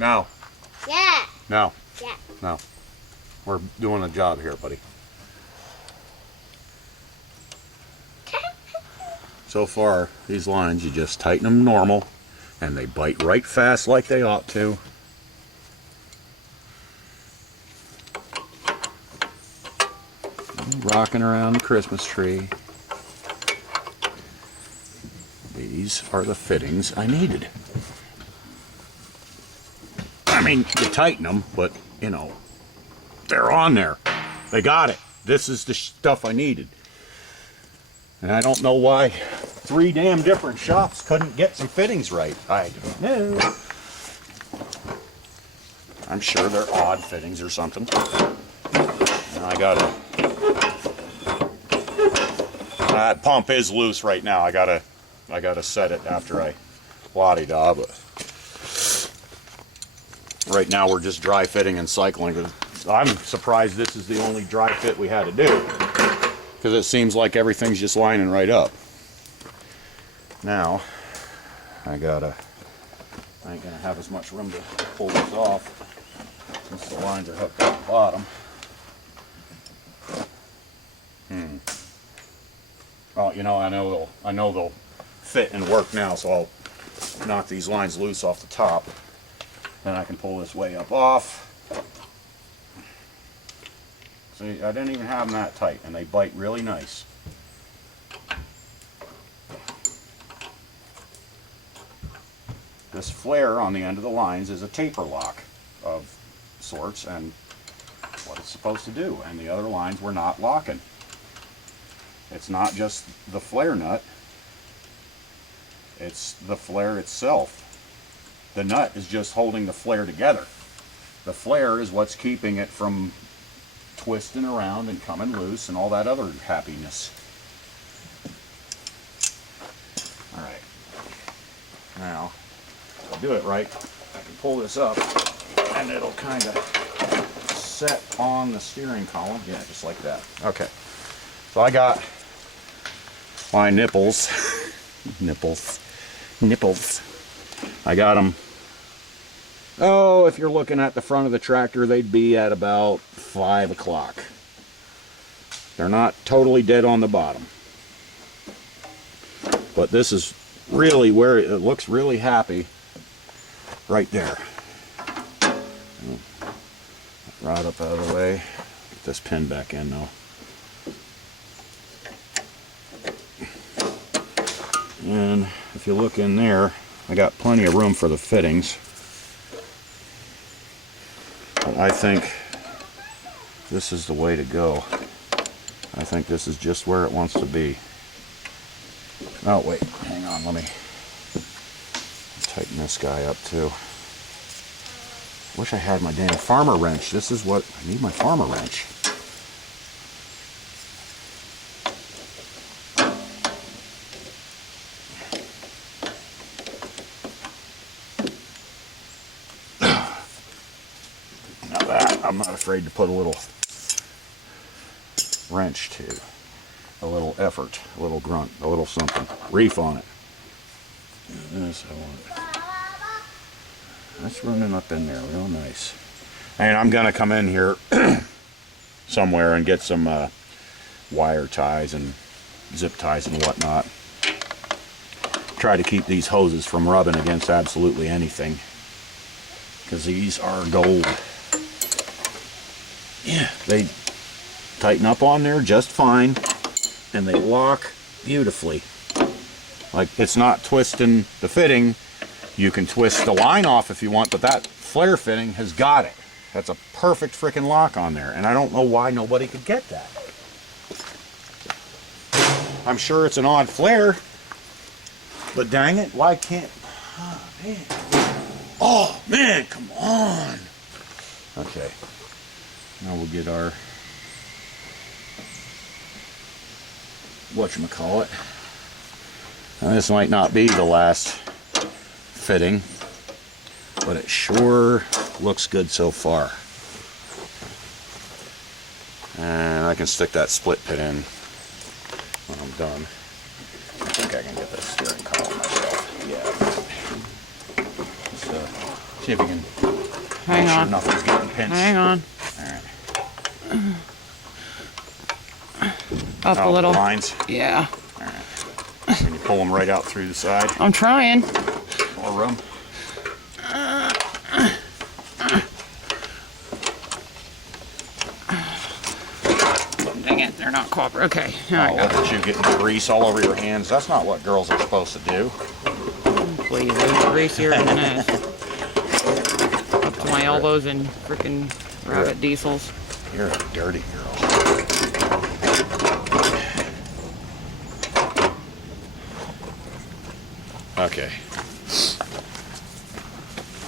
Now. Yeah. Now. Yeah. Now. We're doing a job here, buddy. So far, these lines, you just tighten them normal, and they bite right fast like they ought to. Rocking around the Christmas tree. These are the fittings I needed. I mean, you tighten them, but, you know, they're on there. They got it. This is the stuff I needed. And I don't know why 3 damn different shops couldn't get some fittings right. I don't know. I'm sure they're odd fittings or something. And I gotta... That pump is loose right now. I gotta set it after I la-di-da, but right now we're just dry fitting and cycling. I'm surprised this is the only dry fit we had to do, because it seems like everything's just lining right up. Now I ain't gonna have as much room to pull this off since the lines are hooked at the bottom. Oh, you know, I know they'll fit and work now, so I'll knock these lines loose off the top. Then I can pull this way up off. See, I didn't even have them that tight, and they bite really nice. This flare on the end of the lines is a taper lock of sorts, and what it's supposed to do, and the other lines were not locking. It's not just the flare nut, it's the flare itself. The nut is just holding the flare together. The flare is what's keeping it from twisting around and coming loose and all that other happiness. Alright. Now, if I do it right, I can pull this up and it'll kind of set on the steering column. Yeah, just like that. Okay. So I got my nipples. Nipples. I got them. Oh, if you're looking at the front of the tractor, they'd be at about 5 o'clock. They're not totally dead on the bottom. But this is really where it looks really happy. Right there. Rod up out of the way. Get this pin back in now. And if you look in there, I got plenty of room for the fittings. But I think this is the way to go. I think this is just where it wants to be. Oh wait, hang on, let me tighten this guy up too. Wish I had my damn farmer wrench. This is what I need, my farmer wrench. I'm not afraid to put a little wrench to, a little effort, a little grunt, a little something, reef on it. This I want. That's running up in there real nice. And I'm gonna come in here somewhere and get some wire ties and zip ties and whatnot. Try to keep these hoses from rubbing against absolutely anything, because these are gold. Yeah, they tighten up on there just fine, and they lock beautifully. Like, it's not twisting the fitting. You can twist the line off if you want, but that flare fitting has got it. That's a perfect freaking lock on there, and I don't know why nobody could get that. I'm sure it's an odd flare, but dang it, why can't... Oh, man, come on! Okay. Now we'll get our whatchamacallit. Now this might not be the last fitting, but it sure looks good so far. And I can stick that split pin in when I'm done. I think I can get this steering column myself. Yeah. Let's see if we can Hang Make sure on. nothing's getting pinched. Hang on. Alright. Up a little. Lines. Yeah. Alright. Can you pull them right out through the side? I'm trying. More room. Dang it, they're not cooperating. Okay. Here Oh, I look go. at you getting grease all over your hands. That's not what girls are supposed to do. Please, I'm greasier than this. Up to my elbows in frickin' rabbit diesels. You're a dirty girl. Okay.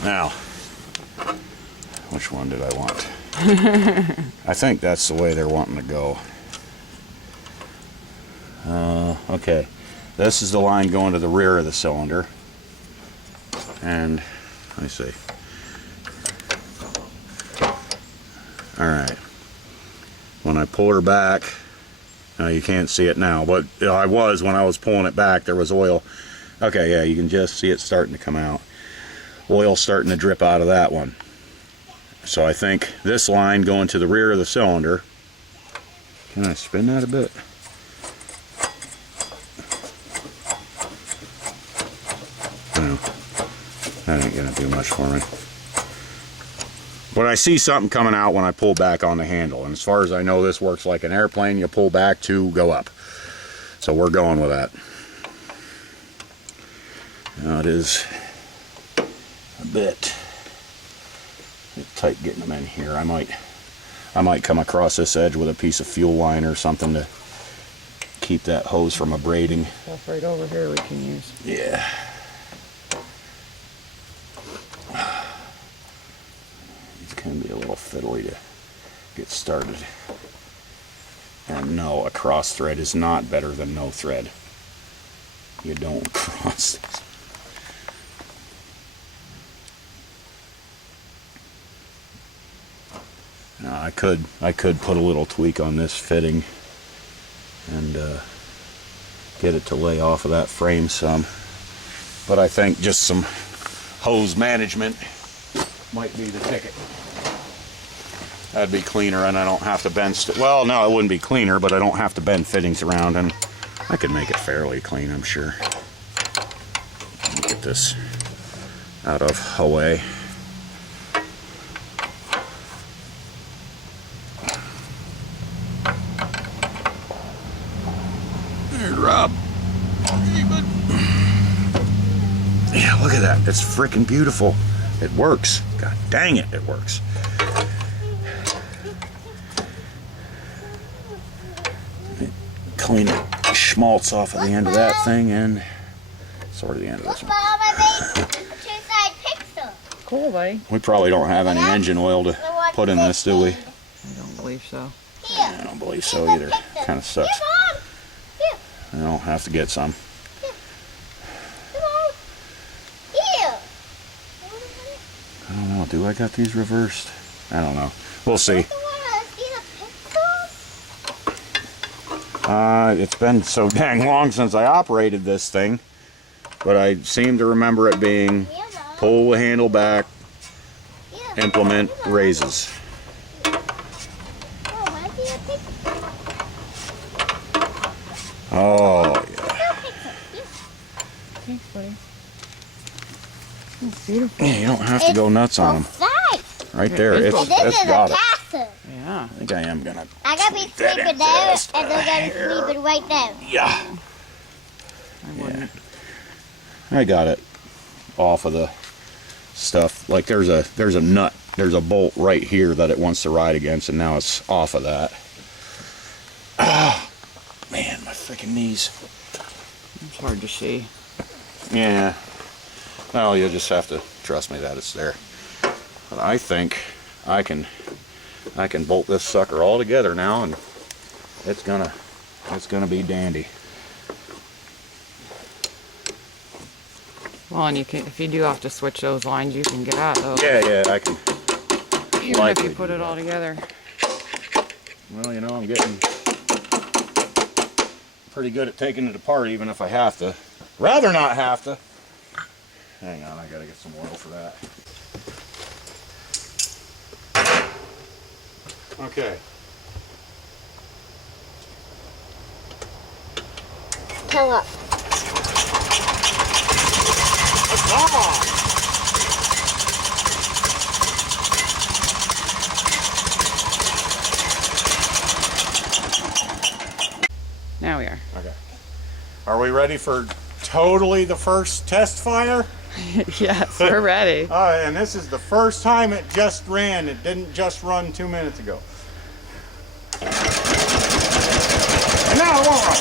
Now, which one did I want? I think that's the way they're wanting to go. Okay. This is the line going to the rear of the cylinder. And, let me see. Alright. When I pull her back, now you can't see it now, but I was, when I was pulling it back, there was oil. Okay, yeah, you can just see it starting to come out. Oil starting to drip out of that one. So I think this line going to the rear of the cylinder. Can I spin that a bit? No, that ain't gonna do much for me. But I see something coming out when I pull back on the handle, and as far as I know, this works like an airplane. You pull back to go up. So we're going with that. Now it is a bit tight getting them in here. I might come across this edge with a piece of fuel line or something to keep that hose from abrading. Stuff right over here we can use. Yeah. It can be a little fiddly to get started. And no, a cross thread is not better than no thread. You don't cross this. Now, I could put a little tweak on this fitting and get it to lay off of that frame some, but I think just some hose management might be the ticket. That'd be cleaner, and I don't have to bend well, no, it wouldn't be cleaner, but I don't have to bend fittings around, and I can make it fairly clean, I'm sure. Get this out of Hawaii. Rob. Hey, bud. Yeah, look at that. It's freaking beautiful. It works. God dang it, it works. Clean the schmaltz off of the end of that thing and sort of the end of this one. Cool, buddy. We probably don't have any engine oil to put in this, do we? I don't believe so. I don't believe so either. Kind of sucks. I don't have to get some. I don't know. Do I got these reversed? I don't know. We'll see. It's been so dang long since I operated this thing, but I seem to remember it being pull the handle back, implement, raises. Oh, yeah. Thanks, buddy. It's beautiful. Yeah, you don't have to go nuts on them. Right there. It's got it. Yeah. I think I am gonna. I gotta be sleeping there, and they're gonna be sleeping right there. Yeah. I wouldn't. I got it off of the stuff. Like there's a nut, there's a bolt right here that it wants to ride against, and now it's off of that. Ah, man, my freaking knees. It's hard to see. Yeah. Well, you'll just have to trust me that it's there. But I think I can bolt this sucker all together now, and it's gonna be dandy. Well, and you can, if you do have to switch those lines, you can get out of those. Yeah, I can. Even if likely you do put it all that. together. Well, you know, I'm getting pretty good at taking it apart, even if I have to. Rather not have to. Hang on, I gotta get some oil for that. Okay. Come up. Now we are. Okay. Are we ready for totally the first test fire? Yes, we're ready. And this is the first time it just ran. It didn't just run 2 minutes ago. And now it won't run.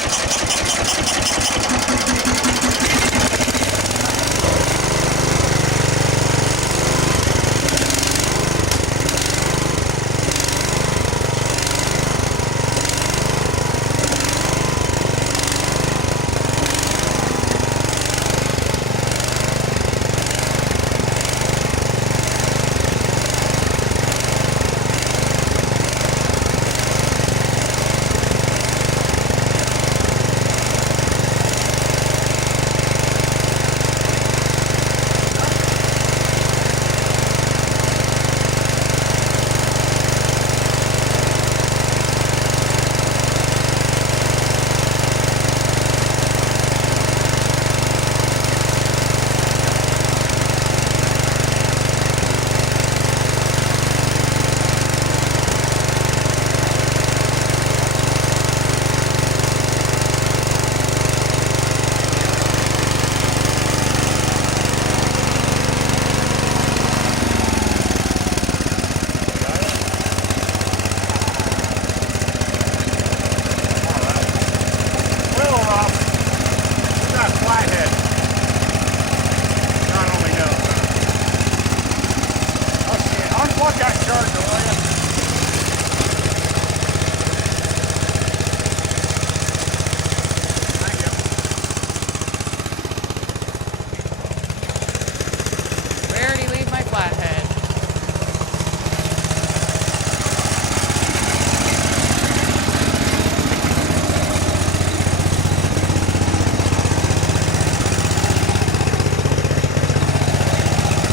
Where did he leave my flathead?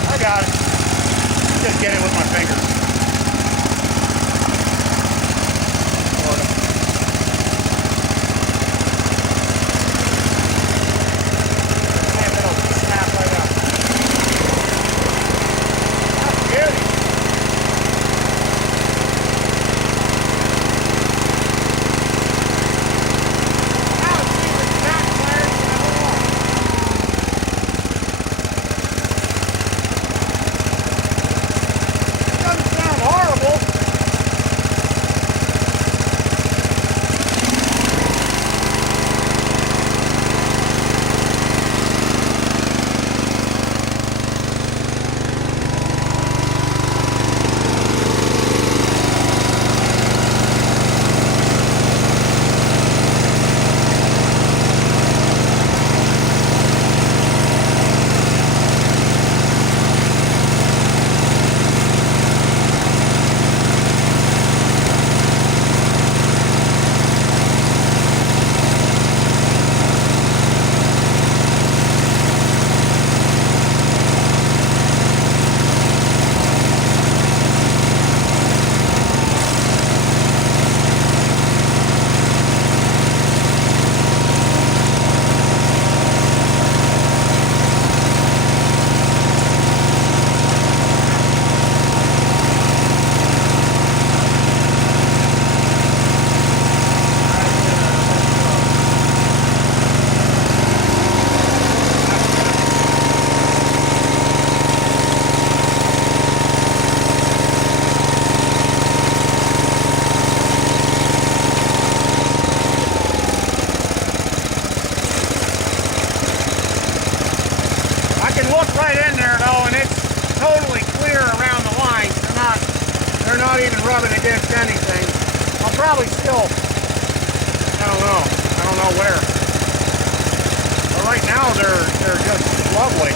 I got it. Just get it with my fingers. And it'll snap right out. That's beauty. Now it's even snap flares and all. Doesn't sound horrible. I can look right in there though, and it's totally clear around the lines. They're not even rubbing against anything. I'll probably still, I don't know where. But right now they're just lovely.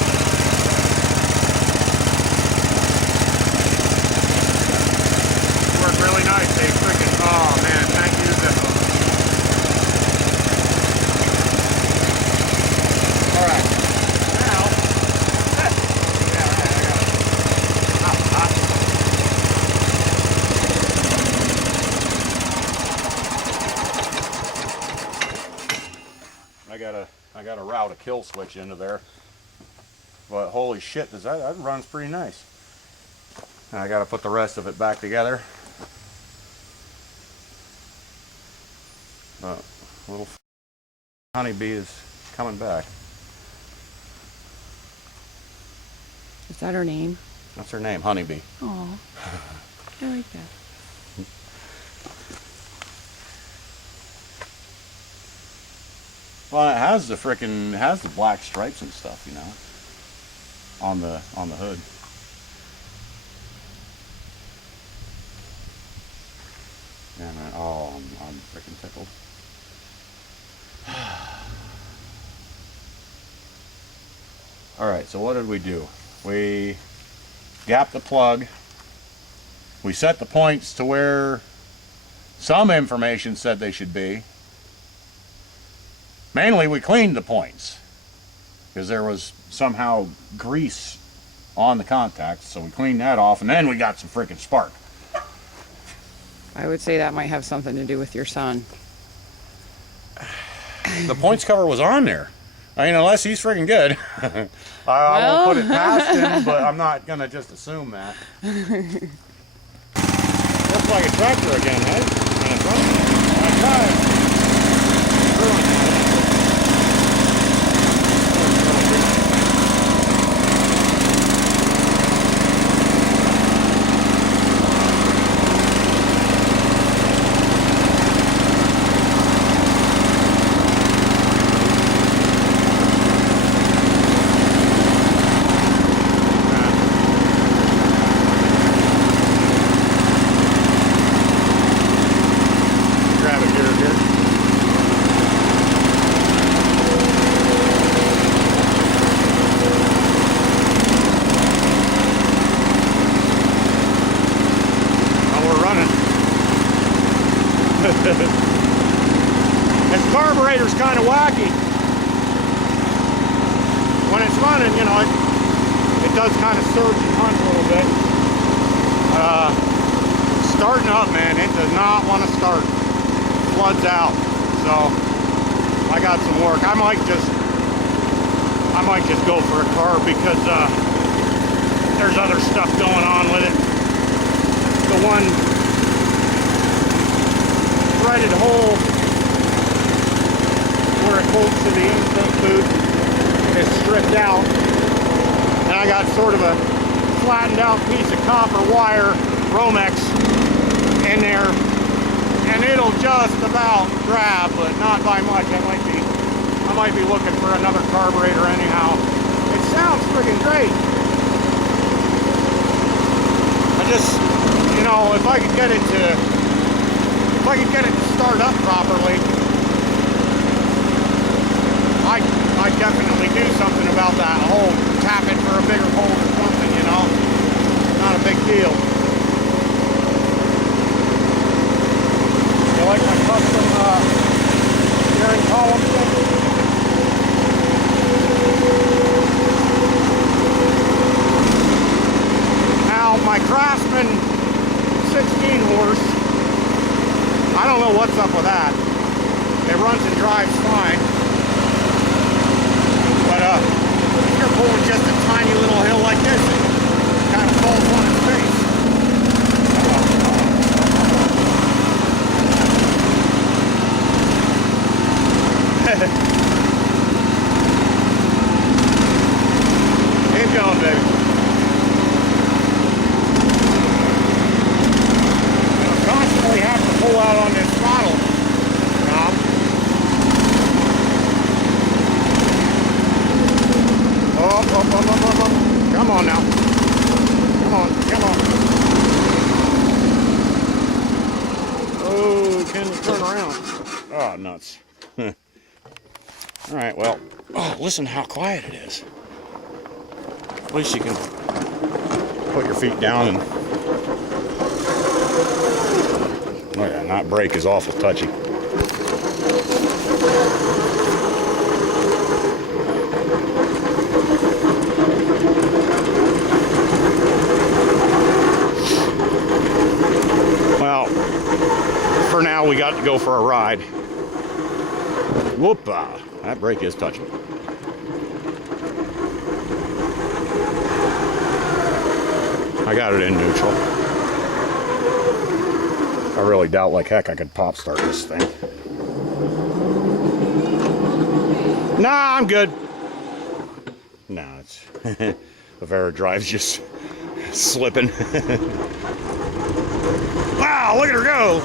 Work really nice. They freaking, oh man, thank you Zippo. All right. Now, yeah, right, I got it. I got to route a kill switch into there. But holy shit, that runs pretty nice. And I got to put the rest of it back together. Little honeybee is coming back. Is that her name? That's her name, Honeybee. Oh, I like that. Well, it has the black stripes and stuff, you know, on the hood. And I'm freaking tickled. All right, so what did we do? We gapped the plug. We set the points to where some information said they should be. Mainly, we cleaned the points because there was somehow grease on the contacts, so we cleaned that off, and then we got some freaking spark. I would say that might have something to do with your son. The points cover was on there. I mean, unless he's freaking good. I won't put it past him, but I'm not going to just assume that. Looks like a tractor again, hey? And it's running. I tried. This carburetor's kind of wacky. When it's running, you know, it does kind of surge and hunt a little bit. Starting up, man, it does not want to start. Floods out. So I got some work. I might just go for a carb because there's other stuff going on with it. The one threaded hole where it bolts to the intake boot is stripped out, and I got sort of a flattened out piece of copper wire Romex in there, and it'll just about grab, but not by much. I might be looking for another carburetor anyhow. It sounds friggin' great. I just, you know, if I could get it to start up properly, I'd definitely do something about that hole. Tap it for a bigger hole or something, you know. Not a big deal. You like my custom steering column thing? Now, my Craftsman 16 horse, I don't know what's up with that. It runs and drives fine. But if you're pulling just a tiny little hill like this, it kind of falls on its face. Keep going, baby. I constantly have to pull out on this throttle knob. Up. Come on now. Come on. Oh, can you turn around? Oh, nuts. All right, well, listen how quiet it is. At least you can put your feet down and... Oh yeah, not brake is awful touchy. Well, for now we got to go for a ride. Whoop! That brake is touching. I got it in neutral. I really doubt like heck I could pop start this thing. Nah, I'm good. Nah, it's the Vera drive's just slipping. Wow, look at her go!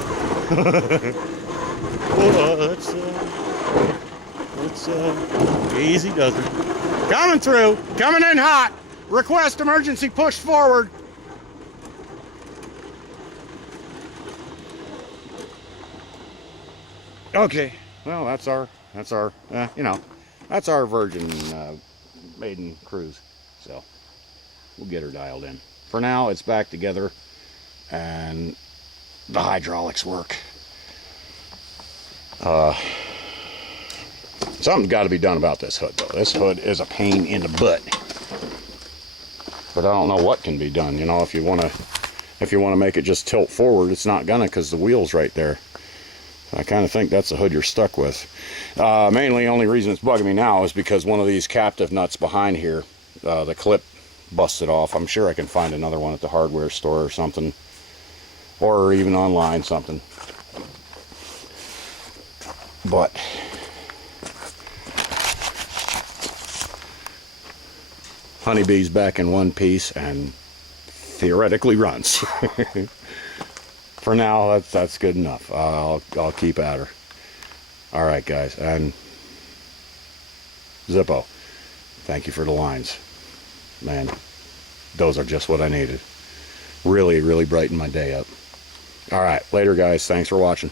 Let's easy does it. Coming through, coming in hot. Request emergency push forward. Okay, well that's our you know, that's our Virgin maiden cruise. So we'll get her dialed in. For now, it's back together, and the hydraulics work. Something's got to be done about this hood, though. This hood is a pain in the butt. But I don't know what can be done. You know, if you want to make it just tilt forward, it's not gonna, because the wheel's right there. I kind of think that's the hood you're stuck with. Mainly, only reason it's bugging me now is because one of these captive nuts behind here, the clip busted off. I'm sure I can find another one at the hardware store or something, or even online something. But Honeybee's back in one piece and theoretically runs. For now, that's good enough. I'll keep at her. All right, guys, and Zippo, thank you for the lines. Man, those are just what I needed. Really, really brightened my day up. All right, later, guys. Thanks for watching.